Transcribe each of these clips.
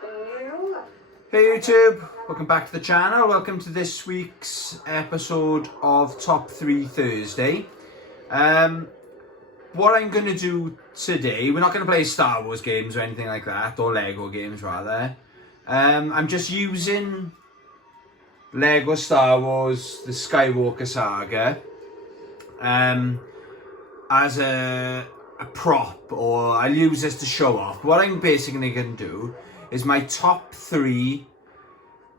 Hey YouTube, welcome back to the channel. Welcome to this week's episode of Top 3 Thursday. What I'm going to do today, we're not going to play Star Wars games or anything like that, or Lego games rather. I'm just using Lego Star Wars, the Skywalker Saga, as a prop, or I'll use this to show off. What I'm basically going to do is my top 3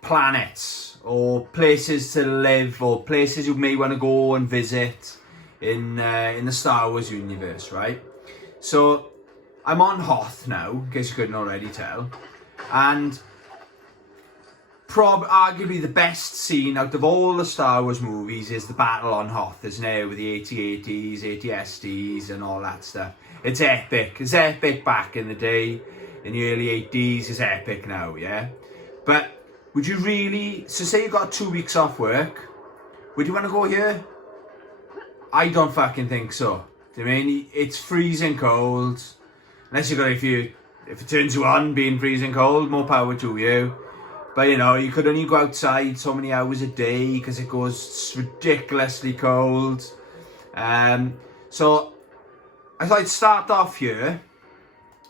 planets or places to live, or places you may want to go and visit in the Star Wars universe, right? So I'm on Hoth now, in case you couldn't already tell, and arguably the best scene out of all the Star Wars movies is the battle on Hoth, isn't it? With the AT-ATs, AT-STs and all that stuff. It's epic. It's epic back in the day. In the early 80s, it's epic now, yeah? But would you really... So say you got 2 weeks off work, would you want to go here? I don't fucking think so. Do you mean? It's freezing cold. Unless you got... If it turns you on being freezing cold, more power to you. But, you know, you could only go outside so many hours a day because it goes ridiculously cold. So I thought I'd start off here.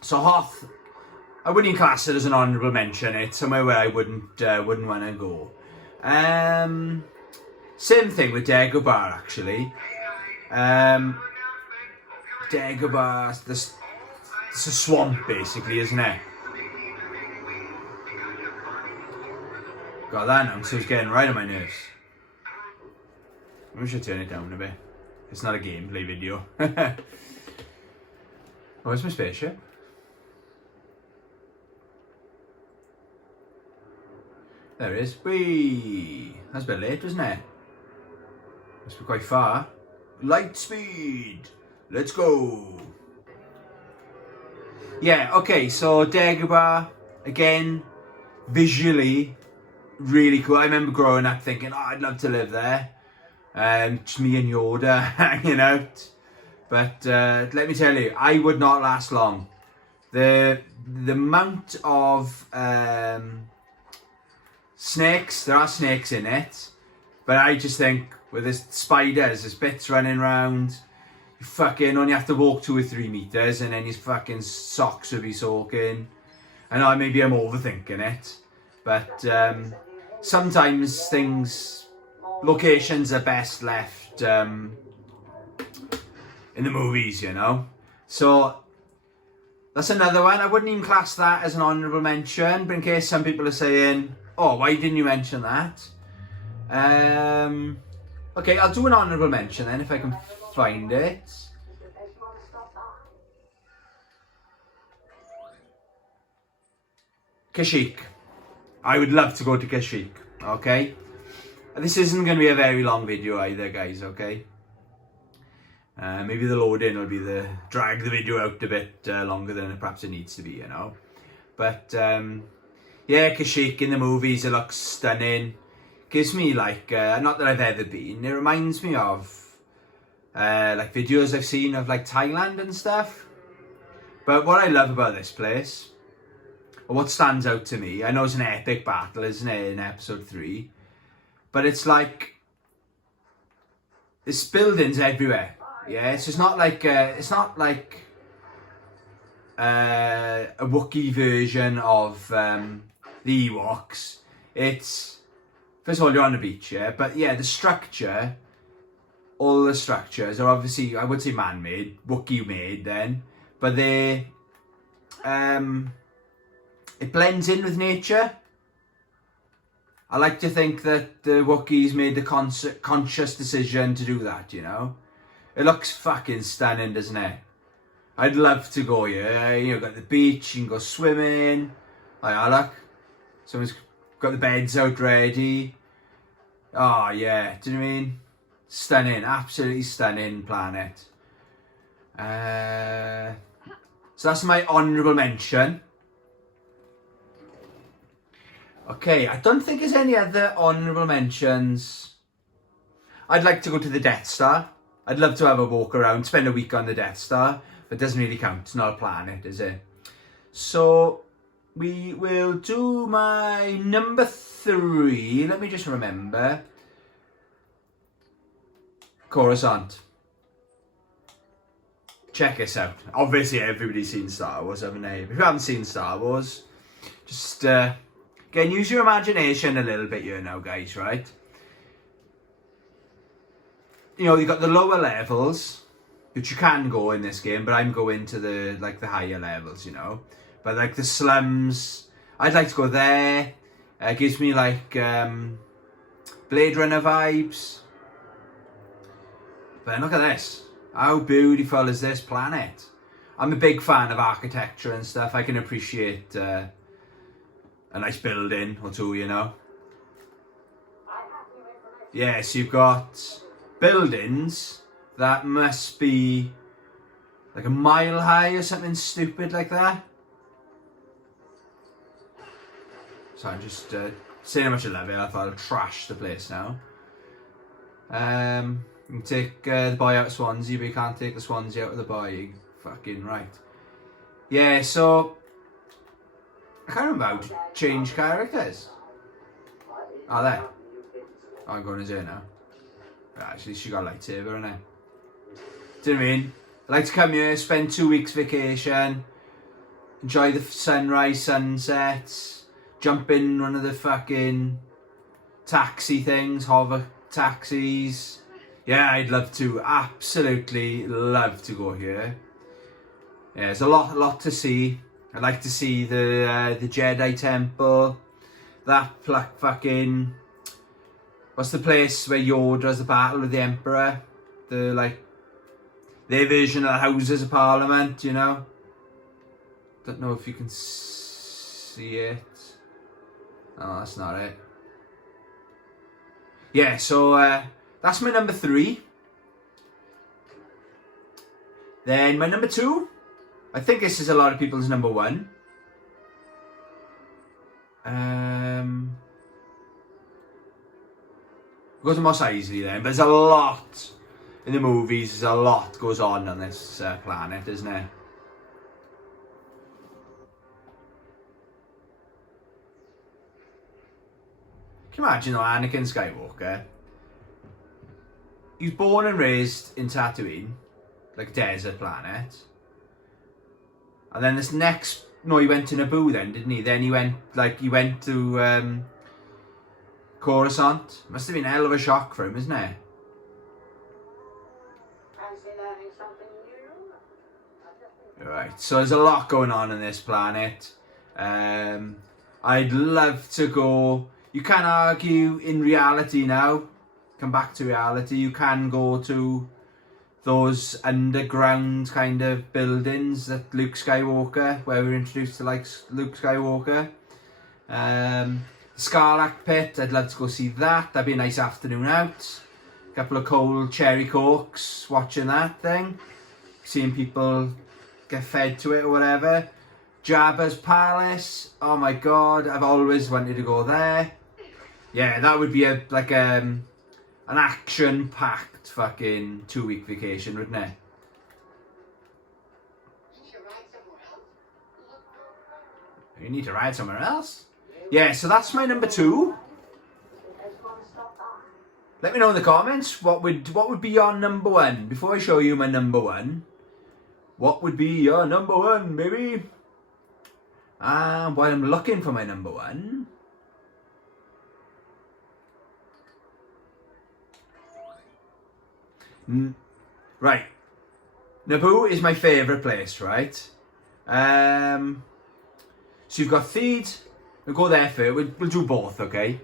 So Hoth, I wouldn't even class it as an honourable mention. It's somewhere where I wouldn't want to go. Same thing with Dagobah, actually. Dagobah, it's a swamp, basically, isn't it? Got that now, so it's getting right on my nerves. Maybe I should turn it down a bit. It's not a gameplay video. Where's my spaceship? There it is. Whee! That's a bit late, isn't it? Must be quite far. Light speed! Let's go! Yeah, okay, so Dagobah, again, visually, really cool. I remember growing up thinking, oh, I'd love to live there. Just me and Yoda hanging out. But let me tell you, I would not last long. The amount of snakes, there are snakes in it, but I just think with the spiders, there's bits running around, you fucking only have to walk 2 or 3 meters and then your fucking socks will be soaking. I know maybe I'm overthinking it, but sometimes locations are best left in the movies, you know. So that's another one. I wouldn't even class that as an honourable mention, but in case some people are saying, oh, why didn't you mention that? Okay, I'll do an honourable mention then if I can find it. Kashyyyk. I would love to go to Kashyyyk, okay? This isn't going to be a very long video either, guys, okay? Maybe the load-in will drag the video out a bit longer than perhaps it needs to be, you know? But, yeah, Kashyyyk in the movies, it looks stunning. Gives me, like, not that I've ever been, it reminds me of, like, videos I've seen of, like, Thailand and stuff. But what I love about this place, or what stands out to me, I know it's an epic battle, isn't it, in episode 3, but it's like, there's buildings everywhere, yeah? It's just not like, it's not like a Wookiee version of the Ewoks. It's, first of all, you're on the beach, yeah? But yeah, the structure, all the structures are obviously, I would say man-made, Wookiee-made then, but they, it blends in with nature. I like to think that the Wookiees made the conscious decision to do that, you know? It looks fucking stunning, doesn't it? I'd love to go here. You know, got the beach, you can go swimming. Oh, look. Someone's got the beds out ready. Oh, yeah. Do you know what I mean? Stunning. Absolutely stunning planet. So that's my honourable mention. Okay, I don't think there's any other honourable mentions. I'd like to go to the Death Star. I'd love to have a walk around, spend a week on the Death Star, but it doesn't really count. It's not a planet, is it? So, we will do my number 3. Let me just remember. Coruscant. Check this out. Obviously, everybody's seen Star Wars, haven't they? If you haven't seen Star Wars, just again, use your imagination a little bit here now, guys, right? You know, you've got the lower levels, which you can go in this game, but I'm going to the higher levels, you know. But like the slums, I'd like to go there. It gives me like Blade Runner vibes. But look at this. How beautiful is this planet? I'm a big fan of architecture and stuff. I can appreciate a nice building or two, you know. Yes, you've got buildings that must be like a mile high or something stupid like that. So I'm just saying how much I love it. I thought I'll trash the place now. You can take the boy out of Swansea, but you can't take the Swansea out of the boy. Fucking right. Yeah, so I can't remember how to change characters. Are they? Oh, I'm going to do now. Actually, she got a lightsaber, innit? Do you know what I mean? I like to come here, spend 2 weeks vacation, enjoy the sunrise, sunsets, jump in one of the fucking taxi things, hover taxis. Yeah, I'd love to, absolutely love to go here. Yeah, there's a lot to see. I'd like to see the Jedi Temple, that fucking, what's the place where Yoda has a battle with the Emperor? Their version of the Houses of Parliament, you know? Don't know if you can see it. Oh, that's not it. Yeah, so that's my number 3. Then my number 2, I think this is a lot of people's number 1. We'll go to Mos Eisley then, but there's a lot in the movies, there's a lot goes on this planet, isn't there? Can you imagine though, Anakin Skywalker? He was born and raised in Tatooine, like a desert planet. And then this next, no, he went to Naboo then, didn't he? Then he went to Coruscant. Must have been a hell of a shock for him, isn't it? Right, so there's a lot going on this planet. I'd love to go. You can argue in reality now, come back to reality, you can go to those underground kind of buildings that Luke Skywalker, where we were introduced to like Luke Skywalker. Sarlacc pit, I'd love to go see that. That'd be a nice afternoon out. A couple of cold cherry cokes, watching that thing. Seeing people get fed to it or whatever. Jabba's palace, oh my god, I've always wanted to go there. Yeah, that would be an action-packed fucking 2-week vacation, wouldn't it? You need to ride somewhere else? Yeah, so that's my number 2. Let me know in the comments what would be your number 1. Before I show you my number 1, what would be your number 1, maybe? While I'm looking for my number 1, right, Naboo is my favourite place, right? So you've got Theed. We'll go there first. We'll do both, okay?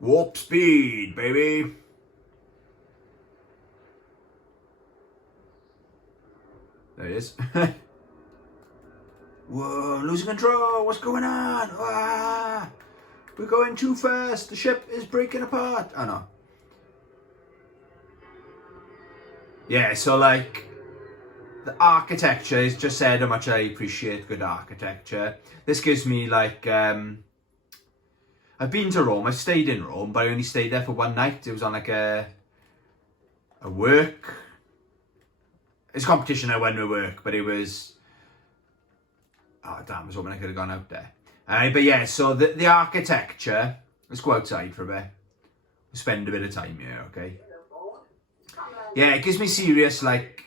Warp speed, baby. There it is. Whoa, I'm losing control. What's going on? Ah, we're going too fast. The ship is breaking apart. Oh no. Yeah, so like the architecture is just said how much I appreciate good architecture. This gives me like I've been to Rome. I've stayed in Rome, but I only stayed there for one night. It was on like a work It's a competition I won with work, but it was... Oh, damn, I was hoping I could have gone out there. But yeah, so the architecture... Let's go outside for a bit. We'll spend a bit of time here, okay? Yeah, it gives me serious, like,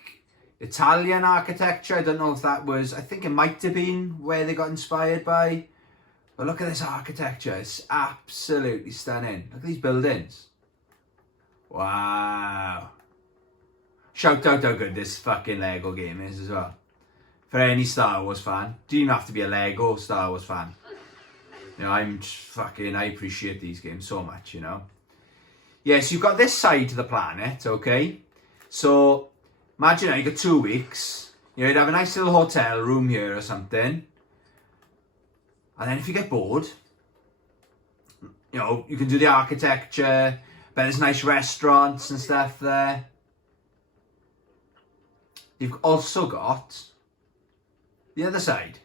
Italian architecture. I don't know if that was... I think it might have been where they got inspired by. But look at this architecture. It's absolutely stunning. Look at these buildings. Wow. Shout out how good this fucking Lego game is as well. For any Star Wars fan. Do you even have to be a Lego Star Wars fan? You know, I appreciate these games so much, you know. Yes, you've got this side to the planet, okay? So, imagine now, you've got 2 weeks. You know, you'd have a nice little hotel room here or something. And then if you get bored, you know, you can do the architecture, but there's nice restaurants and stuff there. You've also got the other side.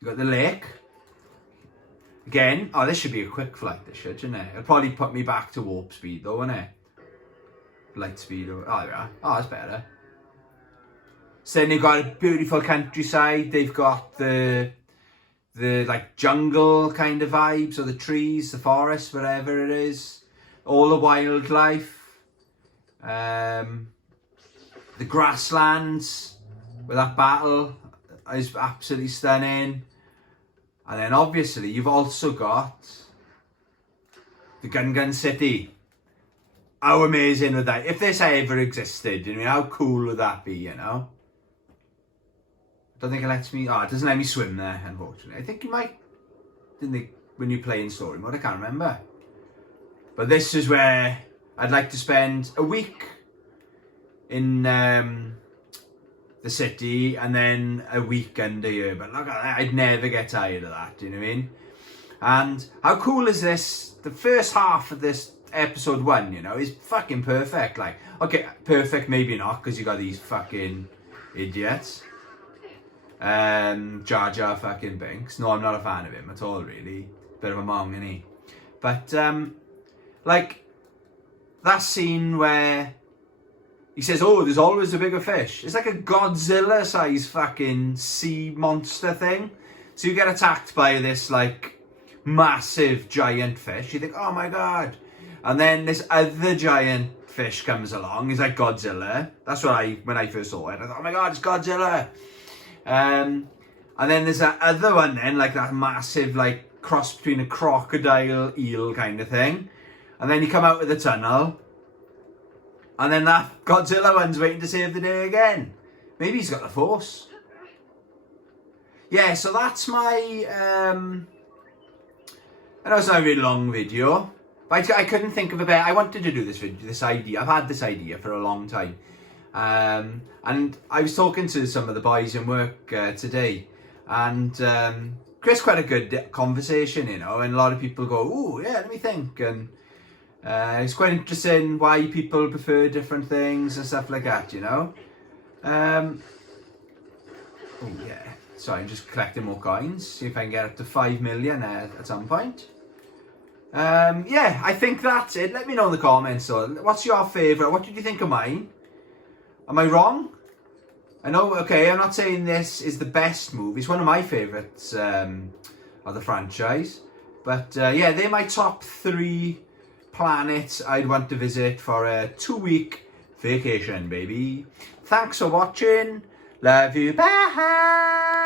You've got the lake. Again, oh, this should be a quick flight, this should, shouldn't it? It'll probably put me back to warp speed though, won't it? Light speed, oh, there we are. Oh, that's better. So then they've got a beautiful countryside. They've got the like jungle kind of vibes, or the trees, the forest, whatever it is. All the wildlife. The grasslands with that battle is absolutely stunning. And then obviously you've also got the Gun City. How amazing would that? If this ever existed, you know, how cool would that be, you know? I don't think it lets me... Oh, it doesn't let me swim there, unfortunately. I think you might... Didn't they... When you play in story mode, I can't remember. But this is where I'd like to spend a week in the city and then a week under here. But look at that, I'd never get tired of that, do you know what I mean? And how cool is this? The first half of this episode 1, you know, is fucking perfect. Like, okay, perfect maybe not, because you got these fucking idiots. Jar Jar fucking Binks. No, I'm not a fan of him at all, really. Bit of a mong, isn't he? But, like, that scene where he says, oh, there's always a bigger fish. It's like a Godzilla-sized fucking sea monster thing. So you get attacked by this, like, massive giant fish. You think, oh my god. And then this other giant fish comes along. He's like Godzilla. That's what when I first saw it, I thought, oh my god, it's Godzilla. And then there's that other one then, like that massive, like, cross between a crocodile eel kind of thing. And then you come out of the tunnel, and then that Godzilla one's waiting to save the day again. Maybe he's got the force. Yeah, so that's my, I know it's not a really long video, but I couldn't think of a better... I wanted to do this idea. I've had this idea for a long time. And I was talking to some of the boys in work today, and Chris, quite a good conversation, you know, and a lot of people go, oh yeah, let me think, and it's quite interesting why people prefer different things and stuff like that, you know. Oh yeah, sorry, I'm just collecting more coins, see if I can get up to 5 million at some point. Yeah, I think that's it. Let me know in the comments. So, what's your favourite? What did you think of mine? Am I wrong? I know, okay, I'm not saying this is the best movie. It's one of my favourites of the franchise. But yeah, they're my top 3 planets I'd want to visit for a 2-week vacation, baby. Thanks for watching. Love you. Bye.